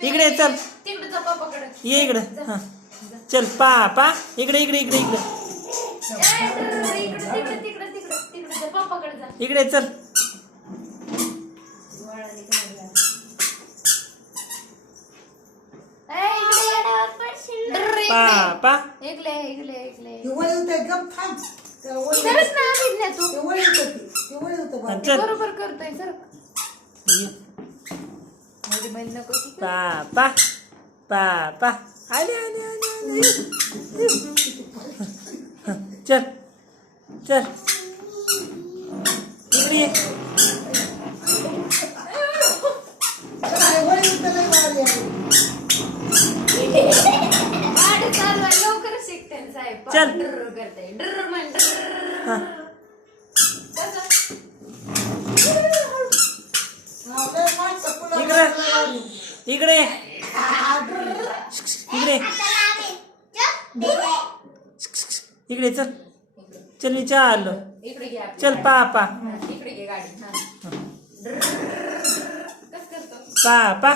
इकडे चल ये इकडे हां चल पापा इकडे इकडे इकडे इकडे इकडे चल पापा बरोबर करतोय सर पापा पापा आले आले आले चल चल इकडे लवकर शिकते साहेब चल इकडे इकडे इकडे इकडे चल चल विचारलो चल पापा पापा